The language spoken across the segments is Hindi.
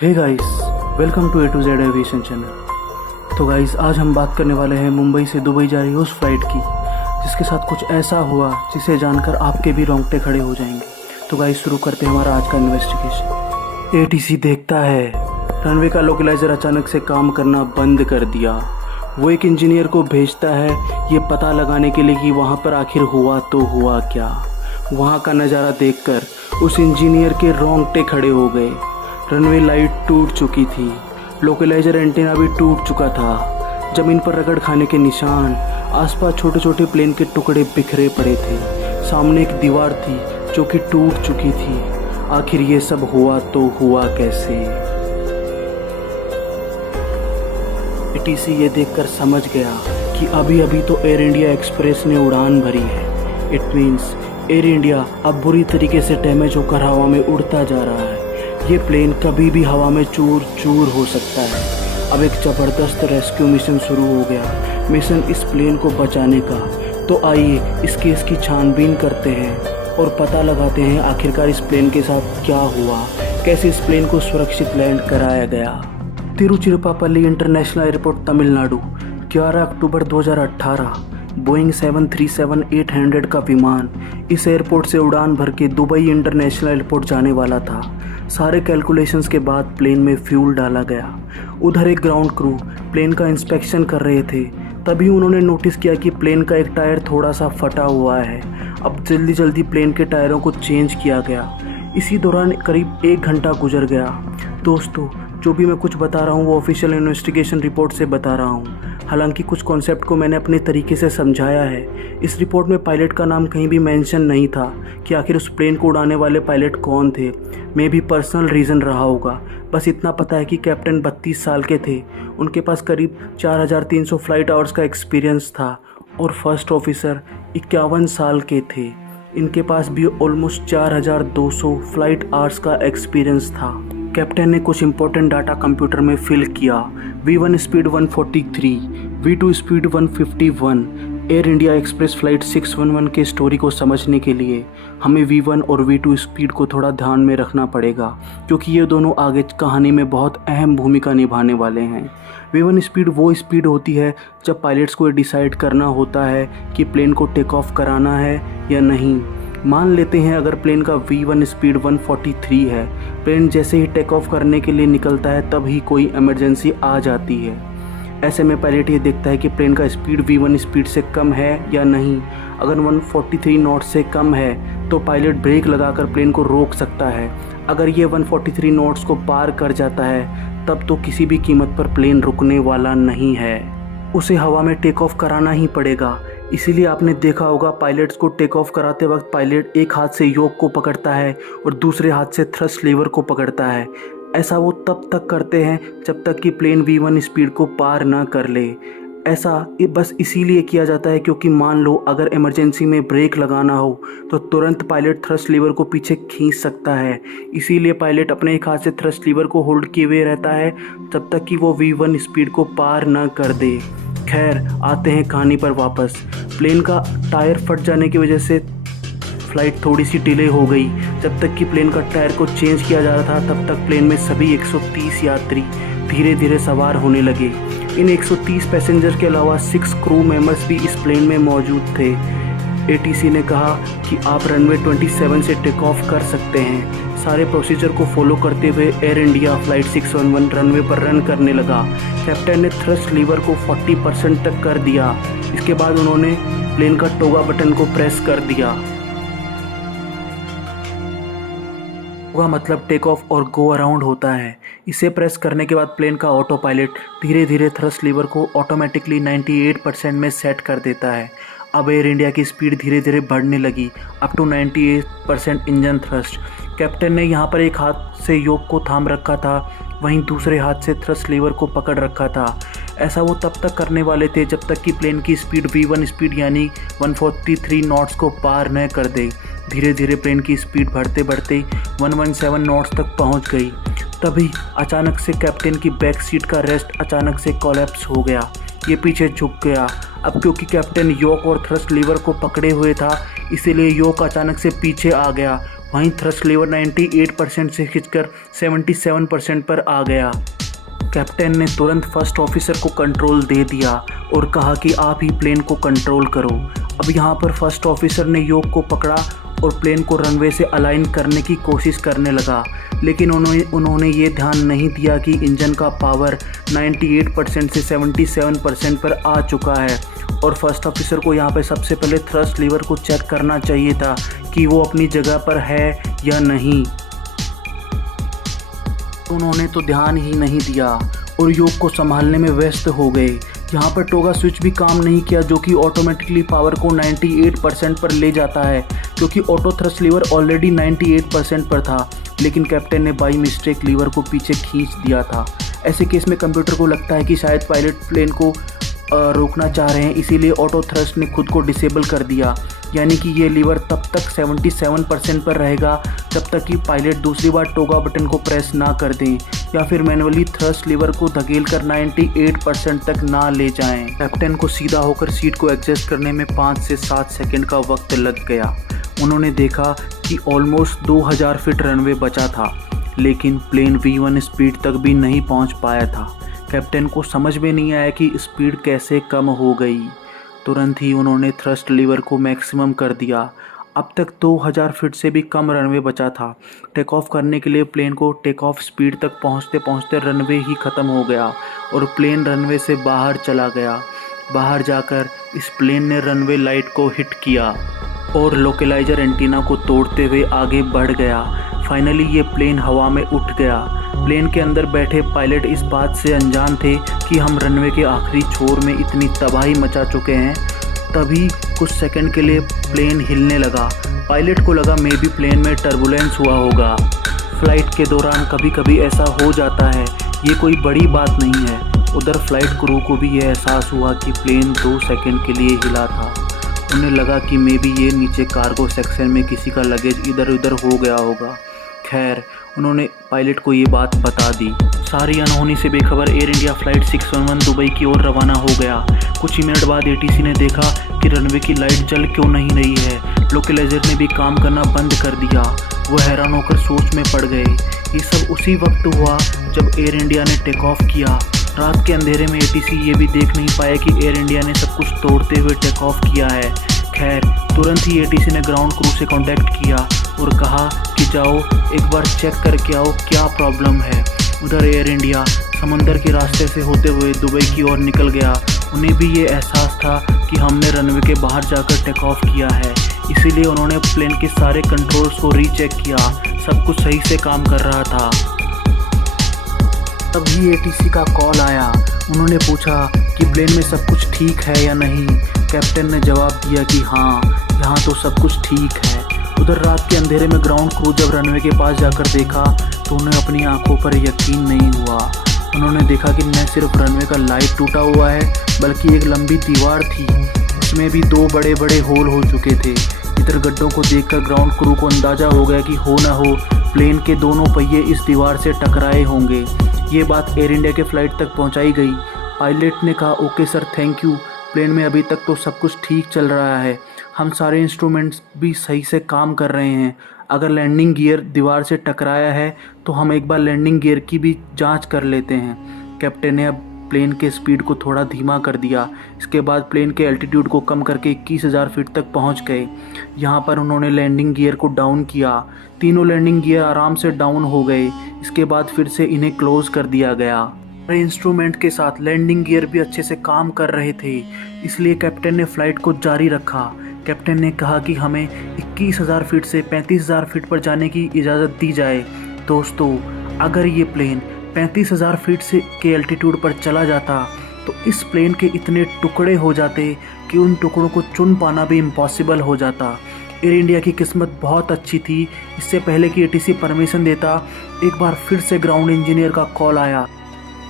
Hey guys, welcome to A to Z aviation channel. तो गाइस, आज हम बात करने वाले हैं मुंबई से दुबई जा रही उस फ्लाइट की जिसके साथ कुछ ऐसा हुआ जिसे जानकर आपके भी रोंगटे खड़े हो जाएंगे। तो गाइस, शुरू करते हैं हमारा आज का इन्वेस्टिगेशन। एटीसी देखता है रनवे का लोकलाइजर अचानक से काम करना बंद कर दिया। वो एक इंजीनियर को भेजता है ये पता लगाने के लिए कि वहाँ पर आखिर हुआ तो हुआ क्या। वहाँ का नज़ारा देखकर उस इंजीनियर के रोंगटे खड़े हो गए। रनवे लाइट टूट चुकी थी, लोकलाइजर एंटीना भी टूट चुका था, ज़मीन पर रगड़ खाने के निशान, आसपास छोटे छोटे प्लेन के टुकड़े बिखरे पड़े थे। सामने एक दीवार थी जो कि टूट चुकी थी। आखिर ये सब हुआ तो हुआ कैसे? एटीसी ये देखकर समझ गया कि अभी अभी तो एयर इंडिया एक्सप्रेस ने उड़ान भरी है। इट मीन्स एयर इंडिया अब बुरी तरीके से डैमेज होकर हवा में उड़ता जा रहा है। ये प्लेन कभी भी हवा में चूर चूर हो सकता है। अब एक ज़बरदस्त रेस्क्यू मिशन शुरू हो गया। मिशन इस प्लेन को बचाने का। तो आइए इस केस की छानबीन करते हैं और पता लगाते हैं आखिरकार इस प्लेन के साथ क्या हुआ, कैसे इस प्लेन को सुरक्षित लैंड कराया गया। तिरुचिरापल्ली इंटरनेशनल एयरपोर्ट, तमिलनाडु, 11 अक्टूबर 2018। बोइंग 737-800 का विमान इस एयरपोर्ट से उड़ान भर के दुबई इंटरनेशनल एयरपोर्ट जाने वाला था। सारे कैलकुलेशंस के बाद प्लेन में फ्यूल डाला गया। उधर एक ग्राउंड क्रू प्लेन का इंस्पेक्शन कर रहे थे। तभी उन्होंने नोटिस किया कि प्लेन का एक टायर थोड़ा सा फटा हुआ है। अब जल्दी जल्दी प्लेन के टायरों को चेंज किया गया। इसी दौरान करीब 1 घंटा गुजर गया। दोस्तों, जो भी मैं कुछ बता रहा हूँ वो ऑफिशियल इन्वेस्टिगेशन रिपोर्ट से बता रहा हूँ। हालांकि कुछ कॉन्सेप्ट को मैंने अपने तरीके से समझाया है। इस रिपोर्ट में पायलट का नाम कहीं भी मेंशन नहीं था कि आखिर उस प्लेन को उड़ाने वाले पायलट कौन थे। मे भी पर्सनल रीज़न रहा होगा। बस इतना पता है कि कैप्टन 32 साल के थे। उनके पास करीब 4300 फ्लाइट आवर्स का एक्सपीरियंस था और फर्स्ट ऑफिसर 51 साल के थे। इनके पास भी ऑलमोस्ट 4200 फ्लाइट आवर्स का एक्सपीरियंस था। कैप्टन ने कुछ इंपॉर्टेंट डाटा कंप्यूटर में फिल किया। V1 speed 143, V2 speed 151। Air India express flight 611 के स्टोरी को समझने के लिए हमें V1 और V2 स्पीड को थोड़ा ध्यान में रखना पड़ेगा, क्योंकि ये दोनों आगे कहानी में बहुत अहम भूमिका निभाने वाले हैं। V1 स्पीड वो स्पीड होती है जब पायलट्स को डिसाइड करना होता है कि प्लेन को टेक ऑफ कराना है या नहीं। मान लेते हैं अगर प्लेन का V1 स्पीड 143 है, प्लेन जैसे ही टेक ऑफ करने के लिए निकलता है तब ही कोई इमरजेंसी आ जाती है। ऐसे में पायलट ये देखता है कि प्लेन का स्पीड V1 स्पीड से कम है या नहीं। अगर 143 नॉट से कम है तो पायलट ब्रेक लगाकर प्लेन को रोक सकता है। अगर ये 143 नॉट्स को पार कर जाता है तब तो किसी भी कीमत पर प्लेन रुकने वाला नहीं है, उसे हवा में टेक ऑफ कराना ही पड़ेगा। इसीलिए आपने देखा होगा पायलट्स को टेक ऑफ कराते वक्त पायलट एक हाथ से योक को पकड़ता है और दूसरे हाथ से थ्रस्ट लीवर को पकड़ता है। ऐसा वो तब तक करते हैं जब तक कि प्लेन V1 स्पीड को पार ना कर ले। ऐसा बस इसीलिए किया जाता है क्योंकि मान लो अगर इमरजेंसी में ब्रेक लगाना हो तो तुरंत पायलट थ्रस्ट लीवर को पीछे खींच सकता है। इसीलिए पायलट अपने एक हाथ से थ्रस्ट लीवर को होल्ड किए हुए रहता है जब तक कि वो V1 स्पीड को पार ना कर दे। खैर, आते हैं कहानी पर वापस। प्लेन का टायर फट जाने की वजह से फ्लाइट थोड़ी सी डिले हो गई। जब तक कि प्लेन का टायर को चेंज किया जा रहा था तब तक प्लेन में सभी 130 यात्री धीरे धीरे सवार होने लगे। इन 130 पैसेंजर के अलावा 6 क्रू मेंबर्स भी इस प्लेन में मौजूद थे। एटीसी ने कहा कि आप रनवे 27 से टेक ऑफ कर सकते हैं। सारे प्रोसीजर को फॉलो करते हुए एयर इंडिया फ्लाइट 611 रनवे पर रन करने लगा। कैप्टन ने थ्रस्ट लीवर को 40% तक कर दिया। इसके बाद उन्होंने प्लेन का टोगा बटन को प्रेस कर दिया। टोगा मतलब टेक ऑफ और गो अराउंड होता है। इसे प्रेस करने के बाद प्लेन का ऑटो पायलट धीरे धीरे थ्रस्ट लीवर को ऑटोमेटिकली 98% में सेट कर देता है। अब एयर इंडिया की स्पीड धीरे धीरे बढ़ने लगी, up to 98% engine thrust. Captain ने यहाँ पर एक हाथ से योक को थाम रखा था, वहीं दूसरे हाथ से थ्रस्ट लीवर को पकड़ रखा था। ऐसा वो तब तक करने वाले थे जब तक कि प्लेन की स्पीड V1 स्पीड यानी 143 नॉट्स को पार न कर दे। धीरे धीरे प्लेन की स्पीड बढ़ते बढ़ते 117 नॉट्स तक पहुंच गई। तभी अचानक से कैप्टन की बैक सीट का रेस्ट अचानक से कोलैप्स हो गया। ये पीछे झुक गया। अब क्योंकि कैप्टन योक और थ्रस्ट लीवर को पकड़े हुए था इसीलिए योक अचानक से पीछे आ गया वहीं थ्रस्ट लीवर 98% से खिंचकर 77% पर आ गया। कैप्टन ने तुरंत फर्स्ट ऑफिसर को कंट्रोल दे दिया और कहा कि आप ही प्लेन को कंट्रोल करो। अब यहाँ पर फर्स्ट ऑफिसर ने योग को पकड़ा और प्लेन को रनवे से अलाइन करने की कोशिश करने लगा, लेकिन उन्होंने ये ध्यान नहीं दिया कि इंजन का पावर 98% से 77% पर आ चुका है और फर्स्ट ऑफिसर को यहाँ पे सबसे पहले थ्रस्ट लीवर को चेक करना चाहिए था कि वो अपनी जगह पर है या नहीं। उन्होंने तो ध्यान ही नहीं दिया और योग को संभालने में व्यस्त हो गए। यहाँ पर टोगा स्विच भी काम नहीं किया, जो कि ऑटोमेटिकली पावर को 98% पर ले जाता है, क्योंकि ऑटो थ्रस्ट लीवर ऑलरेडी 98% पर था, लेकिन कैप्टन ने बाई मिस्टेक लीवर को पीछे खींच दिया था। ऐसे केस में कंप्यूटर को लगता है कि शायद पायलट प्लेन को रोकना चाह रहे हैं, इसीलिए ऑटो थ्रस्ट ने खुद को डिसेबल कर दिया, यानी कि ये लीवर तब तक 77% पर रहेगा जब तक कि पायलट दूसरी बार टोगा बटन को प्रेस ना कर दें या फिर मैनुअली थ्रस्ट लीवर को धकेल कर 98% तक ना ले जाएं। कैप्टन को सीधा होकर सीट को एडजस्ट करने में 5 से 7 सेकंड का वक्त लग गया। उन्होंने देखा कि ऑलमोस्ट 2000 फीट रनवे बचा था, लेकिन प्लेन V1 स्पीड तक भी नहीं पहुंच पाया था। कैप्टन को समझ में नहीं आया कि स्पीड कैसे कम हो गई। तुरंत ही उन्होंने थ्रस्ट लीवर को मैक्सिमम कर दिया। अब तक 2000 फीट से भी कम रनवे बचा था। टेक ऑफ करने के लिए प्लेन को टेक ऑफ स्पीड तक पहुंचते पहुंचते रनवे ही ख़त्म हो गया और प्लेन रनवे से बाहर चला गया। बाहर जाकर इस प्लेन ने रनवे लाइट को हिट किया और लोकलाइजर एंटीना को तोड़ते हुए आगे बढ़ गया। फाइनली ये प्लेन हवा में उठ गया। प्लेन के अंदर बैठे पायलट इस बात से अनजान थे कि हम रनवे के आखिरी छोर में इतनी तबाही मचा चुके हैं। तभी कुछ सेकंड के लिए प्लेन हिलने लगा। पायलट को लगा मे बी प्लेन में टर्बुलेंस हुआ होगा। फ्लाइट के दौरान कभी कभी ऐसा हो जाता है, ये कोई बड़ी बात नहीं है। उधर फ्लाइट क्रू को भी ये एहसास हुआ कि प्लेन 2 सेकंड के लिए हिला था। उन्हें लगा कि मे बी ये नीचे कार्गो सेक्शन में किसी का लगेज इधर उधर हो गया होगा। खैर, उन्होंने पायलट को ये बात बता दी। सारी अनहोनी से बेखबर एयर इंडिया फ्लाइट 611 दुबई की ओर रवाना हो गया। कुछ ही मिनट बाद एटीसी ने देखा कि रनवे की लाइट जल क्यों नहीं रही है। लोकलाइजर ने भी काम करना बंद कर दिया। वो हैरान होकर सोच में पड़ गए। ये सब उसी वक्त हुआ जब एयर इंडिया ने टेक ऑफ किया। रात के अंधेरे में एटीसी ये भी देख नहीं पाया कि एयर इंडिया ने सब कुछ तोड़ते हुए टेक ऑफ किया है। खैर, तुरंत ही एटीसी ने ग्राउंड क्रू से कांटेक्ट किया और कहा कि जाओ एक बार चेक करके आओ क्या प्रॉब्लम है। उधर एयर इंडिया समंदर के रास्ते से होते हुए दुबई की ओर निकल गया। उन्हें भी ये एहसास था कि हमने रनवे के बाहर जाकर टेक ऑफ किया है, इसीलिए उन्होंने प्लेन के सारे कंट्रोल्स को रीचेक किया। सब कुछ सही से काम कर रहा था। तभी एटीसी का कॉल आया। उन्होंने पूछा कि प्लेन में सब कुछ ठीक है या नहीं। कैप्टन ने जवाब दिया कि हाँ, यहाँ तो सब कुछ ठीक है। उधर रात के अंधेरे में ग्राउंड क्रू जब रनवे के पास जाकर देखा तो उन्हें अपनी आंखों पर यकीन नहीं हुआ। उन्होंने देखा कि न सिर्फ रनवे का लाइट टूटा हुआ है, बल्कि एक लंबी दीवार थी, उसमें भी 2 बड़े बड़े होल हो चुके थे। इधर गड्ढों को देखकर ग्राउंड क्रू को अंदाज़ा हो गया कि हो ना हो प्लेन के दोनों पहिए इस दीवार से टकराए होंगे। ये बात एयर इंडिया के फ्लाइट तक पहुंचाई गई। पायलट ने कहा, okay sir, thank you. Plane में अभी तक तो सब कुछ ठीक चल रहा है। हम सारे इंस्ट्रूमेंट्स भी सही से काम कर रहे हैं। अगर लैंडिंग गियर दीवार से टकराया है तो हम एक बार लैंडिंग गियर की भी जांच कर लेते हैं। कैप्टन ने अब प्लेन के स्पीड को थोड़ा धीमा कर दिया। इसके बाद प्लेन के एल्टीट्यूड को कम करके 21,000 फीट तक पहुंच गए। यहाँ पर उन्होंने लैंडिंग गियर को डाउन किया। तीनों लैंडिंग गियर आराम से डाउन हो गए। इसके बाद फिर से इन्हें क्लोज कर दिया गया। इंस्ट्रूमेंट के साथ लैंडिंग गियर भी अच्छे से काम कर रहे थे, इसलिए कैप्टन ने फ्लाइट को जारी रखा। कैप्टन ने कहा कि हमें 21,000 फीट से 35,000 फीट पर जाने की इजाज़त दी जाए। दोस्तों, अगर ये प्लेन 35,000 फीट से के एल्टीट्यूड पर चला जाता तो इस प्लेन के इतने टुकड़े हो जाते कि उन टुकड़ों को चुन पाना भी इम्पॉसिबल हो जाता। एयर इंडिया की किस्मत बहुत अच्छी थी। इससे पहले कि एटीसी परमिशन देता, एक बार फिर से ग्राउंड इंजीनियर का कॉल आया।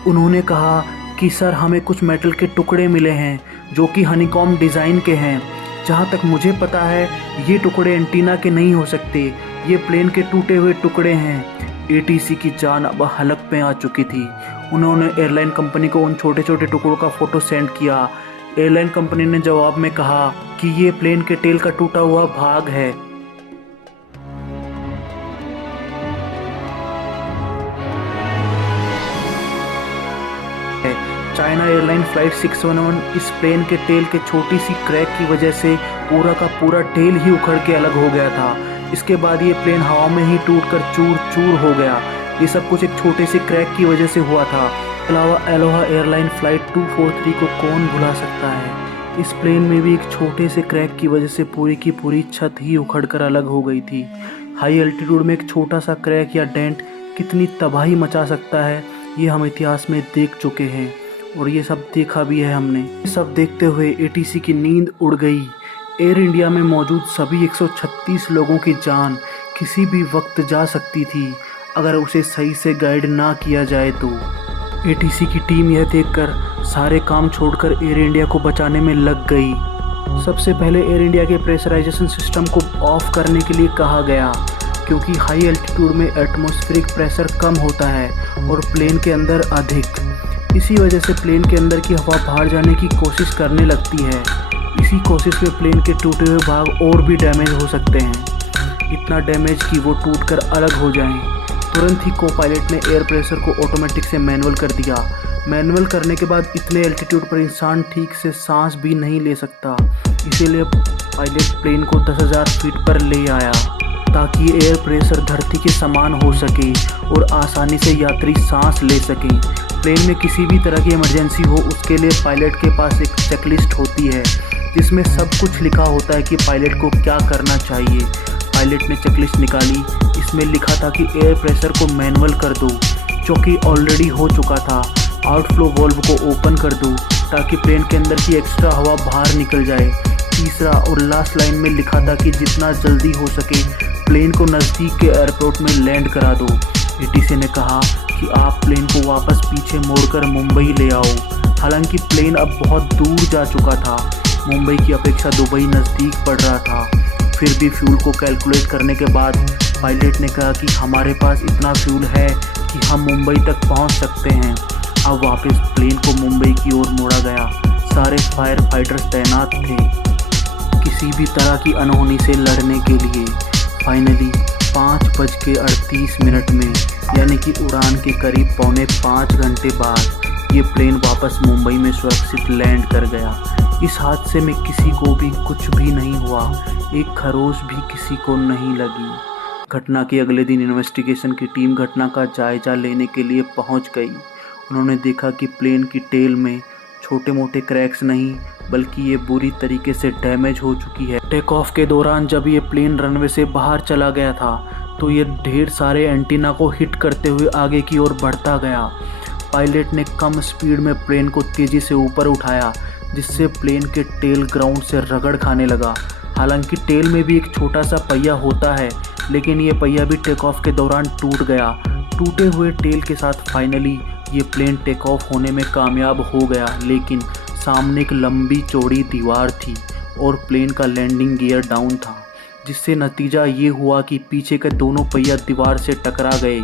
उन्होंने कहा कि सर, हमें कुछ मेटल के टुकड़े मिले हैं जो कि हनीकॉम्ब डिज़ाइन के हैं। जहाँ तक मुझे पता है ये टुकड़े एंटीना के नहीं हो सकते, ये प्लेन के टूटे हुए टुकड़े हैं। एटीसी की जान अब हलक पे आ चुकी थी। उन्होंने एयरलाइन कंपनी को उन छोटे छोटे टुकड़ों का फ़ोटो सेंड किया। एयरलाइन कंपनी ने जवाब में कहा कि ये प्लेन के टेल का टूटा हुआ भाग है। है। चाइना एयरलाइन फ्लाइट 611 इस प्लेन के टेल के छोटी सी क्रैक की वजह से पूरा का पूरा टेल ही उखड़ के अलग हो गया था। इसके बाद ये प्लेन हवा में ही टूटकर चूर चूर हो गया। ये सब कुछ एक छोटे से क्रैक की वजह से हुआ था। अलावा एलोहा एयरलाइन फ्लाइट 243 को कौन भुला सकता है। इस प्लेन में भी एक छोटे से क्रैक की वजह से पूरी की पूरी छत ही उखड़कर अलग हो गई थी। हाई एल्टीट्यूड में एक छोटा सा क्रैक या डेंट कितनी तबाही मचा सकता है, ये हम इतिहास में देख चुके हैं और ये सब देखा भी है हमने। ये सब देखते हुए एटीसी की नींद उड़ गई। एयर इंडिया में मौजूद सभी 136 लोगों की जान किसी भी वक्त जा सकती थी अगर उसे सही से गाइड ना किया जाए तो। एटीसी की टीम यह देखकर सारे काम छोड़कर एयर इंडिया को बचाने में लग गई। सबसे पहले एयर इंडिया के प्रेशराइजेशन सिस्टम को ऑफ करने के लिए कहा गया, क्योंकि हाई एल्टीट्यूड में एटमॉस्फेरिक प्रेशर कम होता है और प्लेन के अंदर अधिक। इसी वजह से प्लेन के अंदर की हवा बाहर जाने की कोशिश करने लगती है। इसी कोशिश में प्लेन के टूटे हुए भाग और भी डैमेज हो सकते हैं, इतना डैमेज कि वो टूटकर अलग हो जाएं। तुरंत ही को पायलट ने एयर प्रेशर को ऑटोमेटिक से मैनुअल कर दिया। मैनुअल करने के बाद इतने एल्टीट्यूड पर इंसान ठीक से सांस भी नहीं ले सकता, इसीलिए पायलट प्लेन को 10,000 फीट पर ले आया ताकि एयर प्रेशर धरती के समान हो सके और आसानी से यात्री सांस ले सकें। प्लेन में किसी भी तरह की इमरजेंसी हो उसके लिए पायलट के पास एक चेकलिस्ट होती है जिसमें सब कुछ लिखा होता है कि पायलट को क्या करना चाहिए। पायलट ने चेकलिस्ट निकाली। इसमें लिखा था कि एयर प्रेशर को मैनुअल कर दो, जो कि ऑलरेडी हो चुका था। आउटफ्लो वाल्व को ओपन कर दो ताकि प्लेन के अंदर की एक्स्ट्रा हवा बाहर निकल जाए। तीसरा और लास्ट लाइन में लिखा था कि जितना जल्दी हो सके प्लेन को नज़दीक के एयरपोर्ट में लैंड करा दो। एटीसी ने कहा कि आप प्लेन को वापस पीछे मोड़कर मुंबई ले आओ। हालांकि प्लेन अब बहुत दूर जा चुका था, मुंबई की अपेक्षा दुबई नज़दीक पड़ रहा था। फिर भी फ्यूल को कैलकुलेट करने के बाद पायलट ने कहा कि हमारे पास इतना फ्यूल है कि हम मुंबई तक पहुंच सकते हैं। अब वापस प्लेन को मुंबई की ओर मोड़ा गया। सारे फायर फाइटर्स तैनात थे किसी भी तरह की अनहोनी से लड़ने के लिए। फाइनली 5:38 में, यानी कि उड़ान के करीब 4.25 घंटे बाद ये प्लेन वापस मुंबई में सुरक्षित लैंड कर गया। इस हादसे में किसी को भी कुछ भी नहीं हुआ, एक खरोच भी किसी को नहीं लगी। घटना के अगले दिन इन्वेस्टिगेशन की टीम घटना का जायजा लेने के लिए पहुंच गई। उन्होंने देखा कि प्लेन की टेल में छोटे मोटे क्रैक्स नहीं बल्कि ये बुरी तरीके से डैमेज हो चुकी है। टेक ऑफ के दौरान जब ये प्लेन रनवे से बाहर चला गया था तो ये ढेर सारे एंटीना को हिट करते हुए आगे की ओर बढ़ता गया। पायलट ने कम स्पीड में प्लेन को तेज़ी से ऊपर उठाया जिससे प्लेन के टेल ग्राउंड से रगड़ खाने लगा। हालांकि टेल में भी एक छोटा सा पहिया होता है, लेकिन ये पहिया भी टेक ऑफ के दौरान टूट गया। टूटे हुए टेल के साथ फाइनली ये प्लेन टेक ऑफ होने में कामयाब हो गया, लेकिन सामने एक लंबी चौड़ी दीवार थी और प्लेन का लैंडिंग गियर डाउन था, जिससे नतीजा ये हुआ कि पीछे के दोनों पहिया दीवार से टकरा गए।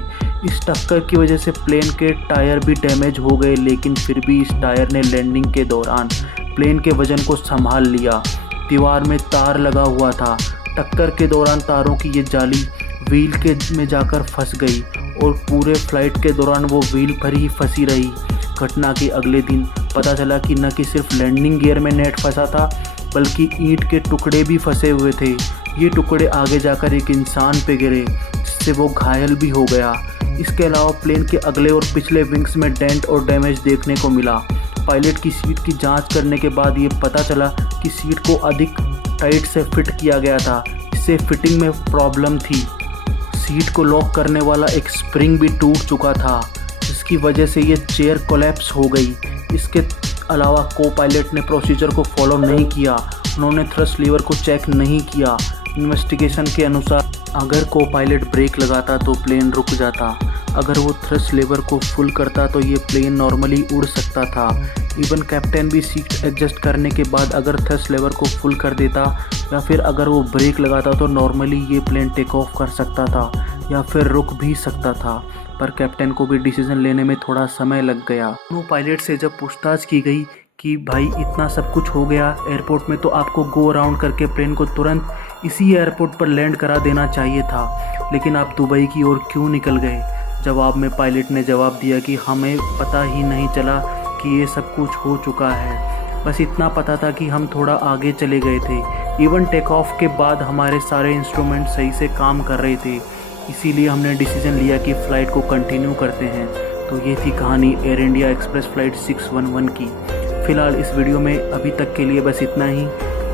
इस टक्कर की वजह से प्लेन के टायर भी डैमेज हो गए, लेकिन फिर भी इस टायर ने लैंडिंग के दौरान प्लेन के वजन को संभाल लिया। दीवार में तार लगा हुआ था। टक्कर के दौरान तारों की ये जाली व्हील के में जाकर फंस गई और पूरे फ्लाइट के दौरान वो व्हील पर ही फंसी रही। घटना के अगले दिन पता चला कि न कि सिर्फ लैंडिंग गियर में नेट फंसा था बल्कि ईंट के टुकड़े भी फंसे हुए थे। ये टुकड़े आगे जाकर एक इंसान पे गिरे जिससे वो घायल भी हो गया। इसके अलावा प्लेन के अगले और पिछले विंग्स में डेंट और डैमेज देखने को मिला। पायलट की सीट की जांच करने के बाद ये पता चला कि सीट को अधिक टाइट से फिट किया गया था, इससे फिटिंग में प्रॉब्लम थी। सीट को लॉक करने वाला एक स्प्रिंग भी टूट चुका था, जिसकी वजह से ये चेयर कोलैप्स हो गई। इसके अलावा को पायलट ने प्रोसीजर को फॉलो नहीं किया, उन्होंने थ्रस्ट लीवर को चेक नहीं किया। इन्वेस्टिगेशन के अनुसार अगर को पायलट ब्रेक लगाता तो प्लेन रुक जाता, अगर वो थ्रस्ट लीवर को फुल करता तो ये प्लेन नॉर्मली उड़ सकता था। इवन कैप्टन भी सीट एडजस्ट करने के बाद अगर थ्रस्ट लीवर को फुल कर देता या फिर अगर वो ब्रेक लगाता तो नॉर्मली ये प्लेन टेक ऑफ कर सकता था या फिर रुक भी सकता था, पर कैप्टन को भी डिसीजन लेने में थोड़ा समय लग गया। दोनों पायलट से जब पूछताछ की गई कि भाई इतना सब कुछ हो गया एयरपोर्ट में तो आपको गो अराउंड करके प्लेन को तुरंत इसी एयरपोर्ट पर लैंड करा देना चाहिए था, लेकिन आप दुबई की ओर क्यों निकल गए? जवाब में पायलट ने जवाब दिया कि हमें पता ही नहीं चला कि ये सब कुछ हो चुका है। बस इतना पता था कि हम थोड़ा आगे चले गए थे। इवन टेक ऑफ के बाद हमारे सारे इंस्ट्रूमेंट सही से काम कर रहे थे, इसीलिए हमने डिसीजन लिया कि फ़्लाइट को कंटिन्यू करते हैं। तो ये थी कहानी एयर इंडिया एक्सप्रेस फ़्लाइट 611 की। फ़िलहाल इस वीडियो में अभी तक के लिए बस इतना ही।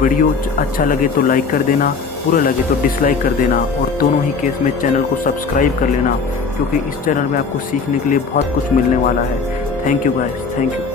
वीडियो अच्छा लगे तो लाइक कर देना, बुरा लगे तो डिसलाइक कर देना, और दोनों ही केस में चैनल को सब्सक्राइब कर लेना, क्योंकि इस चैनल में आपको सीखने के लिए बहुत कुछ मिलने वाला है। Thank you guys, thank you.